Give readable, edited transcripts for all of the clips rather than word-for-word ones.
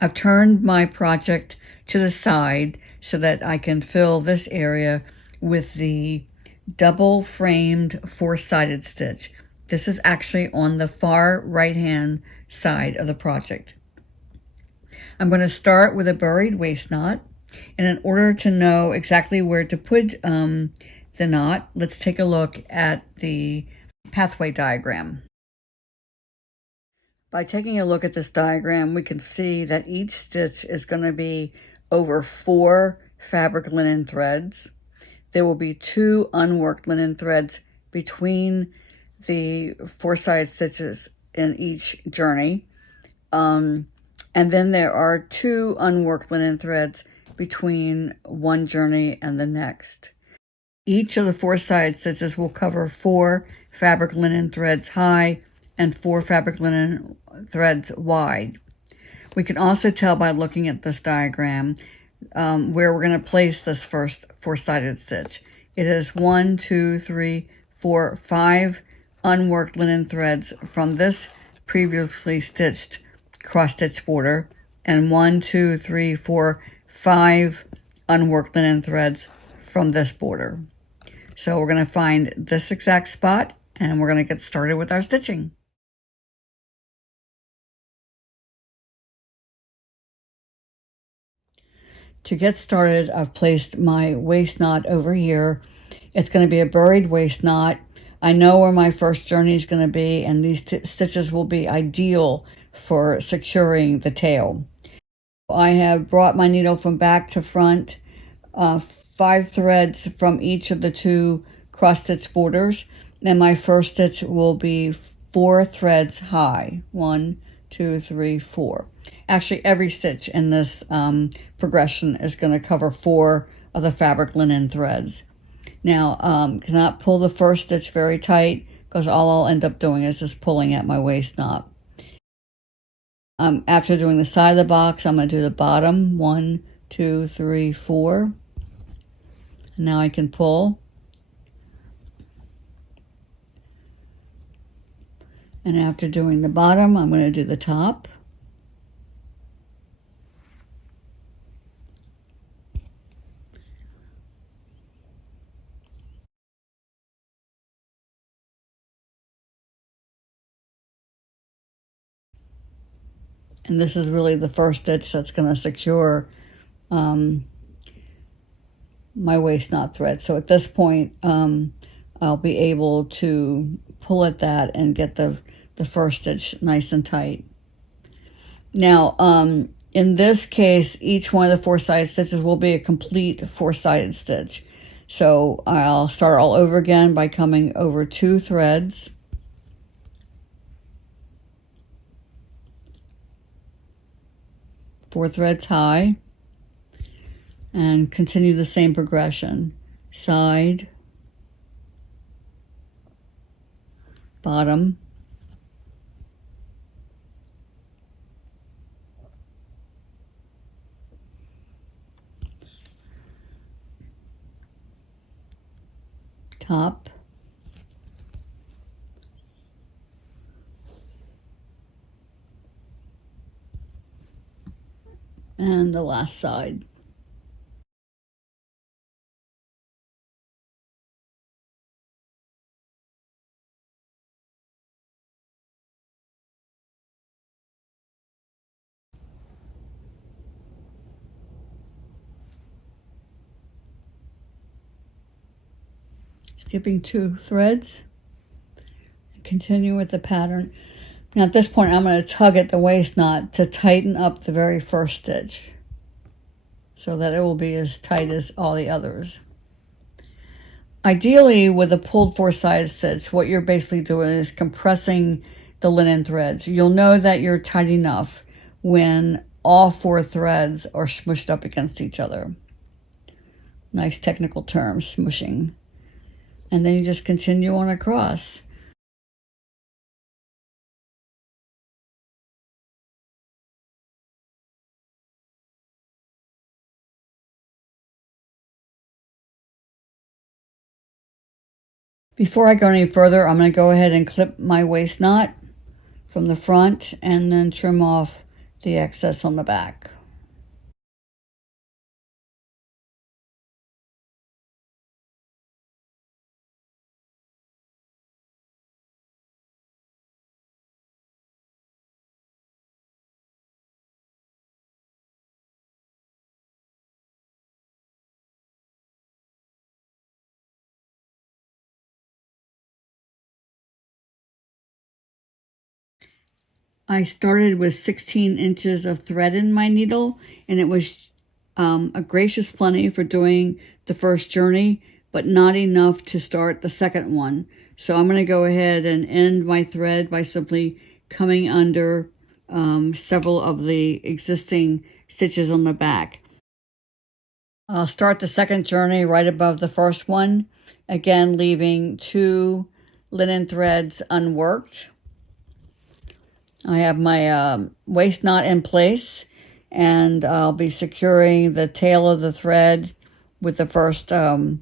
I've turned my project to the side so that I can fill this area with the double framed four-sided stitch. This is actually on the far right-hand side of the project. I'm going to start with a buried waist knot, and in order to know exactly where to put the knot, let's take a look at the pathway diagram. By taking a look at this diagram, we can see that each stitch is going to be over 4 fabric linen threads. There will be 2 unworked linen threads between the 4-sided stitches in each journey. And then there are 2 unworked linen threads between one journey and the next. Each of the 4-sided stitches will cover 4 fabric linen threads high and 4 fabric linen threads wide. We can also tell by looking at this diagram where we're going to place this first 4-sided stitch. It is 1, 2, 3, 4, 5 unworked linen threads from this previously stitched cross-stitch border, and 1, 2, 3, 4, 5 unworked linen threads from this border. So we're going to find this exact spot, and we're going to get started with our stitching. To get started, I've placed my waist knot over here. It's going to be a buried waist knot. I know where my first journey is going to be, and these stitches will be ideal for securing the tail. I have brought my needle from back to front, 5 threads from each of the 2 cross-stitch borders, and my first stitch will be 4 threads high. 1, 2, 3, 4. Actually, every stitch in this progression is going to cover 4 of the fabric linen threads. Now, cannot pull the first stitch very tight, because all I'll end up doing is just pulling at my waist knot. After doing the side of the box, I'm going to do the bottom. 1, 2, 3, 4. Now I can pull. And after doing the bottom, I'm going to do the top. And this is really the first stitch that's going to secure my waist knot thread. So at this point, I'll be able to pull at that and get the first stitch nice and tight. Now, in this case, each one of the 4-sided stitches will be a complete 4-sided stitch. So I'll start all over again by coming over 2 threads. Four threads high, and continue the same progression. Side, bottom, top, and the last side. Skipping 2 threads, continue with the pattern. Now at this point, I'm going to tug at the waist knot to tighten up the very first stitch so that it will be as tight as all the others. Ideally, with a pulled 4-sided stitch, what you're basically doing is compressing the linen threads. You'll know that you're tight enough when all 4 threads are smushed up against each other. Nice technical term, smushing. And then you just continue on across. Before I go any further, I'm going to go ahead and clip my waist knot from the front and then trim off the excess on the back. I started with 16 inches of thread in my needle, and it was a gracious plenty for doing the first journey, but not enough to start the second one. So I'm going to go ahead and end my thread by simply coming under several of the existing stitches on the back. I'll start the second journey right above the first one, again leaving 2 linen threads unworked. I have my waist knot in place, and I'll be securing the tail of the thread with the first 2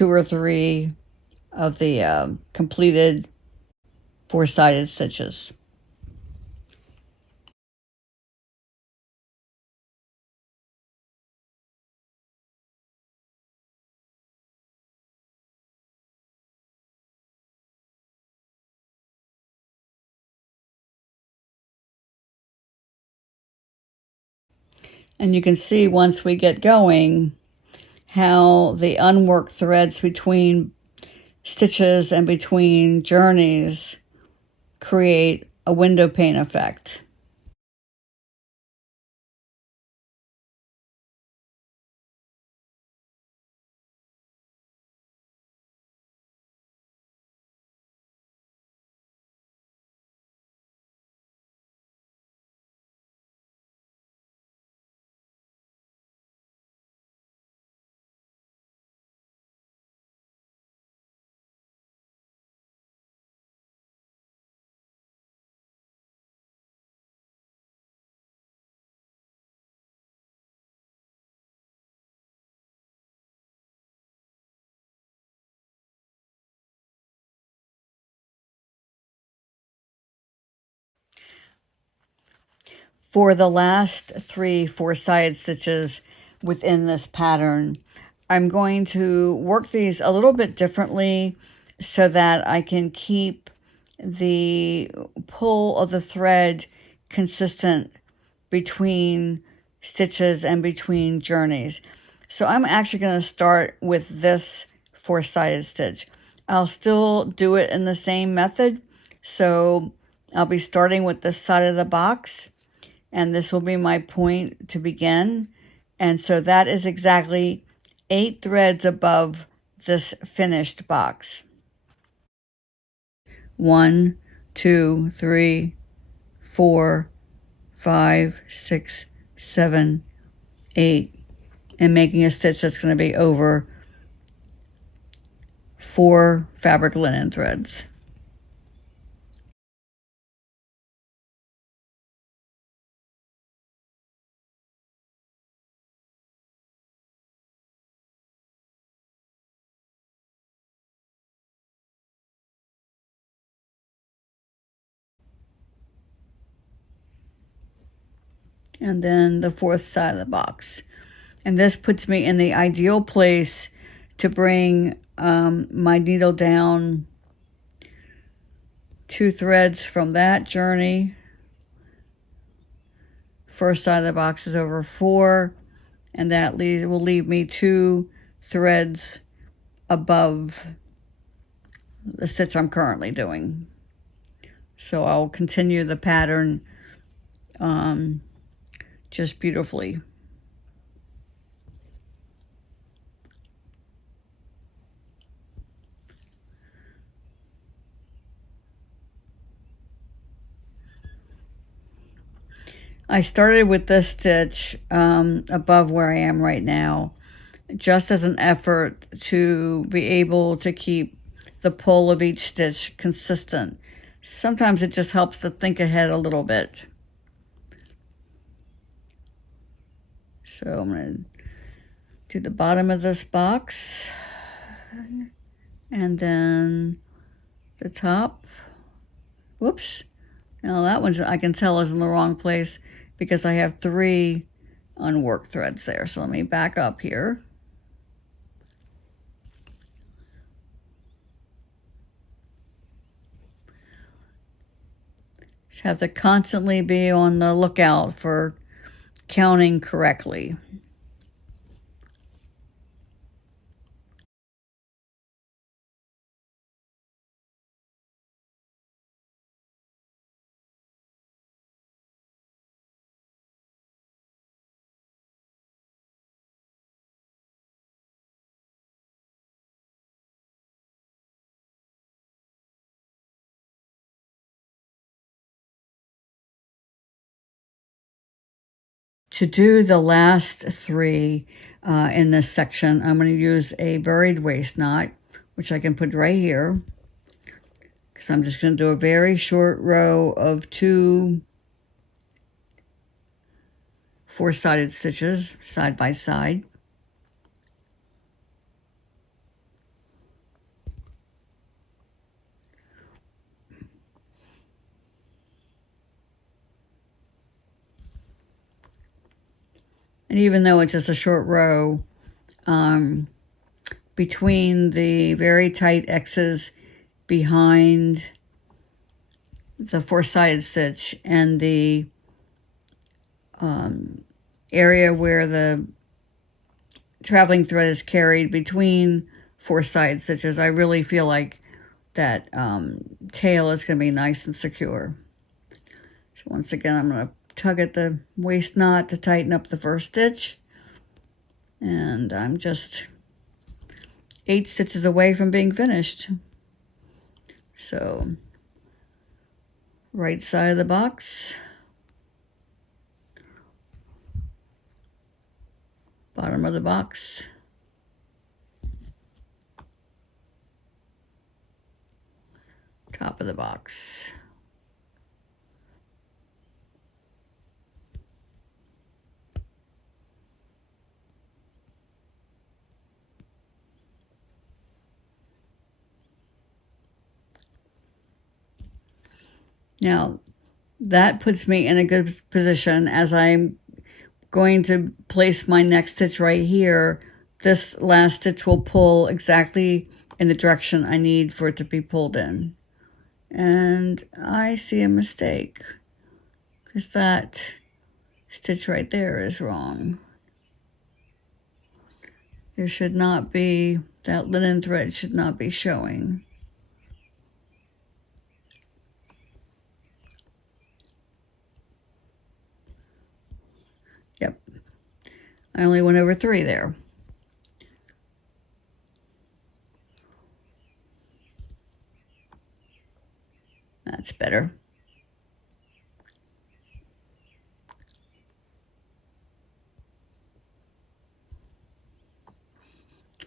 or 3 of the completed 4-sided stitches. And you can see once we get going how the unworked threads between stitches and between journeys create a window pane effect. For the last 3 4-sided stitches within this pattern, I'm going to work these a little bit differently so that I can keep the pull of the thread consistent between stitches and between journeys. So I'm actually going to start with this 4-sided stitch. I'll still do it in the same method. So I'll be starting with this side of the box, and this will be my point to begin. And so that is exactly 8 threads above this finished box. 1, 2, 3, 4, 5, 6, 7, 8, and making a stitch that's going to be over 4 fabric linen threads. And then the 4th side of the box. And this puts me in the ideal place to bring my needle down 2 threads from that journey. First side of the box is over 4, and that will leave me 2 threads above the stitch I'm currently doing. So I'll continue the pattern just beautifully. I started with this stitch above where I am right now, just as an effort to be able to keep the pull of each stitch consistent. Sometimes it just helps to think ahead a little bit. So I'm going to do the bottom of this box, and then the top. Whoops. Now that one's, I can tell, is in the wrong place. because I have 3 unworked threads there. So let me back up here. Just have to constantly be on the lookout for counting correctly. To do the last 3 in this section, I'm going to use a buried waist knot, which I can put right here, because I'm just going to do a very short row of 2 4-sided stitches side by side. And even though it's just a short row, between the very tight X's behind the 4-sided stitch and the area where the traveling thread is carried between 4-sided stitches, I really feel like that tail is going to be nice and secure. So once again, I'm going to tug at the waist knot to tighten up the first stitch, and I'm just 8 stitches away from being finished. So right side of the box, bottom of the box, top of the box. Now, that puts me in a good position as I'm going to place my next stitch right here. This last stitch will pull exactly in the direction I need for it to be pulled in. And I see a mistake, because that stitch right there is wrong. There should not be, that linen thread should not be showing. Yep, I only went over 3 there. That's better.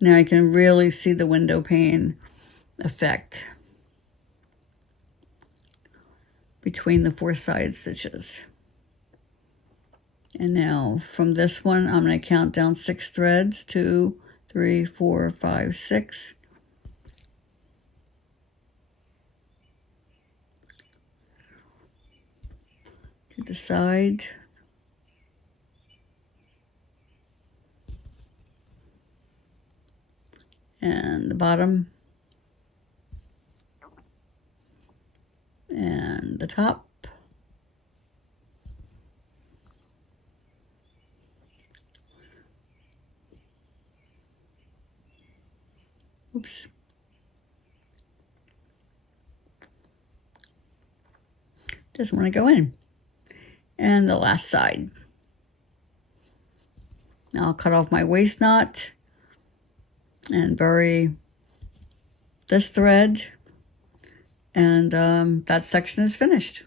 Now I can really see the window pane effect between the 4-sided stitches. And now from this one, I'm going to count down 6 threads. 2, 3, 4, 5, 6. To the side. And the bottom. And the top. Oops. Doesn't want to go in. And the last side. Now I'll cut off my waist knot and bury this thread, and that section is finished.